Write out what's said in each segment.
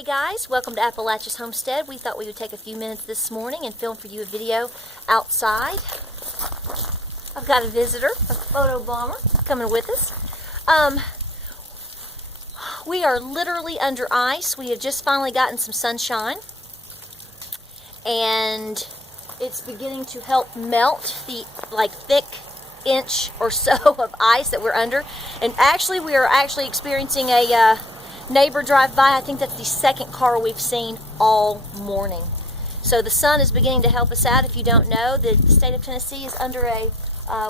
Hey guys, welcome to Appalachia's Homestead. We thought we would take a few minutes this morning and film for you a video outside. I've got a visitor, a photo bomber, coming with us. We are literally under ice. We have just finally gotten some sunshine, and it's beginning to help melt the thick inch or so of ice that we're under. And actually, we are experiencing a neighbor drive by. I think that's the second car we've seen all morning. So the sun is beginning to help us out. If you don't know, the state of Tennessee is under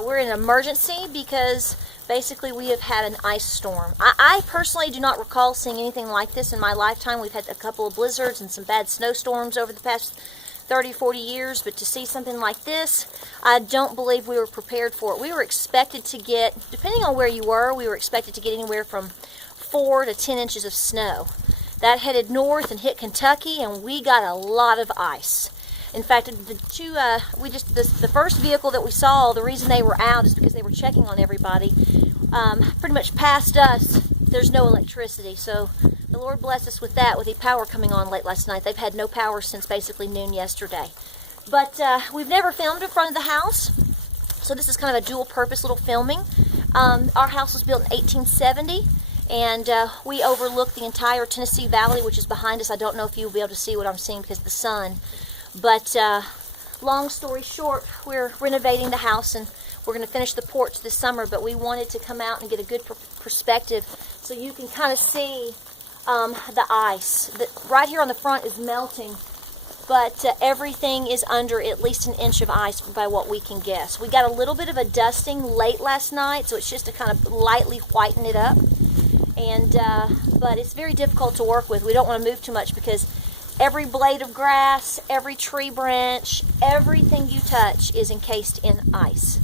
we're in an emergency because basically we have had an ice storm. I personally do not recall seeing anything like this in my lifetime. We've had a couple of blizzards and some bad snowstorms over the past 30, 40 years, but to see something like this, I don't believe we were prepared for it. We were expected to get, depending on where you were, we were expected to get anywhere from 4 to 10 inches of snow. That headed north and hit Kentucky, and we got a lot of ice. In fact, the first vehicle that we saw, the reason they were out is because they were checking on everybody. Pretty much past us, there's no electricity, so the Lord blessed us with that, with the power coming on late last night. They've had no power since basically noon yesterday. But we've never filmed in front of the house, so this is kind of a dual-purpose little filming. Our house was built in 1870. And we overlook the entire Tennessee Valley, which is behind us. I don't know if you'll be able to see what I'm seeing because of the sun. But long story short, we're renovating the house and we're going to finish the porch this summer. But we wanted to come out and get a good perspective so you can kind of see the ice. Right here on the front is melting, but everything is under at least an inch of ice by what we can guess. We got a little bit of a dusting late last night, so it's just to kind of lightly whiten it up. But it's very difficult to work with. We don't want to move too much because every blade of grass, every tree branch, everything you touch is encased in ice.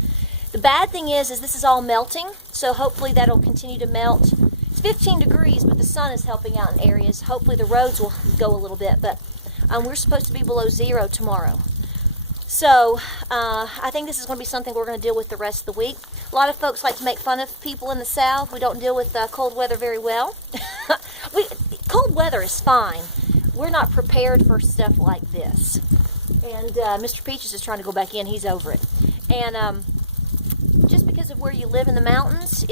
The bad thing is this is all melting, so hopefully that'll continue to melt. It's 15 degrees, but the sun is helping out in areas. Hopefully the roads will go a little bit, but we're supposed to be below 0 tomorrow. So I think this is going to be something we're going to deal with the rest of the week. A lot of folks like to make fun of people in the South. We don't deal with cold weather very well. Cold weather is fine. We're not prepared for stuff like this. And Mr. Peaches is trying to go back in. He's over it. And just because of where you live in the mountains,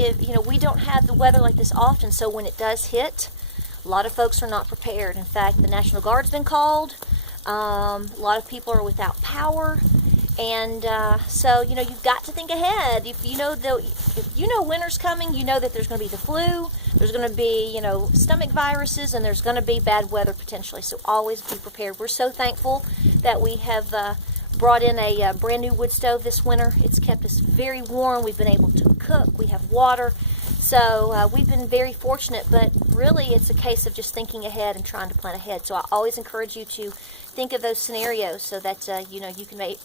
we don't have the weather like this often. So when it does hit, a lot of folks are not prepared. In fact, the National Guard's been called. A lot of people are without power, and so you've got to think ahead. If you know winter's coming, you know that there's going to be the flu, there's going to be stomach viruses, and there's going to be bad weather potentially. So always be prepared. We're so thankful that we have brought in a brand new wood stove this winter. It's kept us very warm. We've been able to cook. We have water. So we've been very fortunate, but really it's a case of just thinking ahead and trying to plan ahead. So I always encourage you to think of those scenarios so that you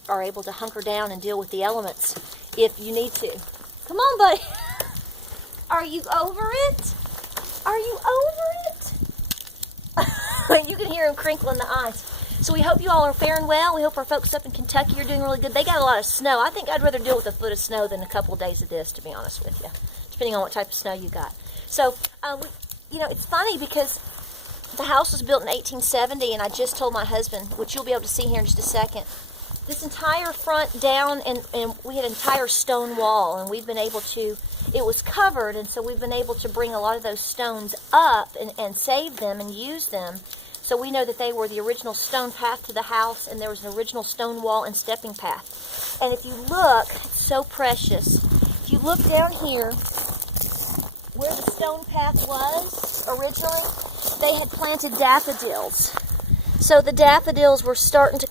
are able to hunker down and deal with the elements if you need to. Come on, buddy. Are you over it? Are you over it? You can hear him crinkling the ice. So we hope you all are faring well. We hope our folks up in Kentucky are doing really good. They got a lot of snow. I think I'd rather deal with a foot of snow than a couple of days of this, to be honest with you, depending on what type of snow you got. So, it's funny because the house was built in 1870, and I just told my husband, which you'll be able to see here in just a second, this entire front down, and we had an entire stone wall, and we've been able to, it was covered, and so we've been able to bring a lot of those stones up and save them and use them. So we know that they were the original stone path to the house, and there was an original stone wall and stepping path. And if you look, it's so precious. If you look down here, where the stone path was originally, they had planted daffodils. So the daffodils were starting to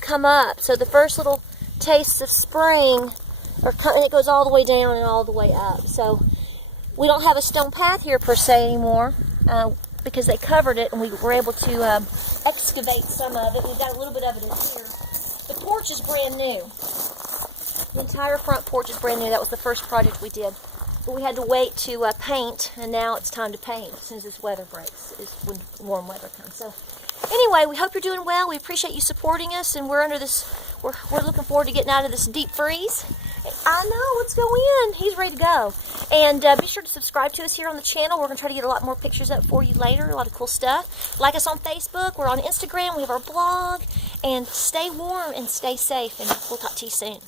come up. So the first little tastes of spring, it goes all the way down and all the way up. So we don't have a stone path here per se anymore because they covered it, and we were able to excavate some of it. We've got a little bit of it in here. The porch is brand new. The entire front porch is brand new. That was the first project we did. But we had to wait to paint, and now it's time to paint as soon as this weather breaks, is when warm weather comes. So anyway, we hope you're doing well. We appreciate you supporting us, and we're looking forward to getting out of this deep freeze. I know, let's go in. He's ready to go. And be sure to subscribe to us here on the channel. We're going to try to get a lot more pictures up for you later, a lot of cool stuff. Like us on Facebook. We're on Instagram. We have our blog. And stay warm and stay safe, and we'll talk to you soon.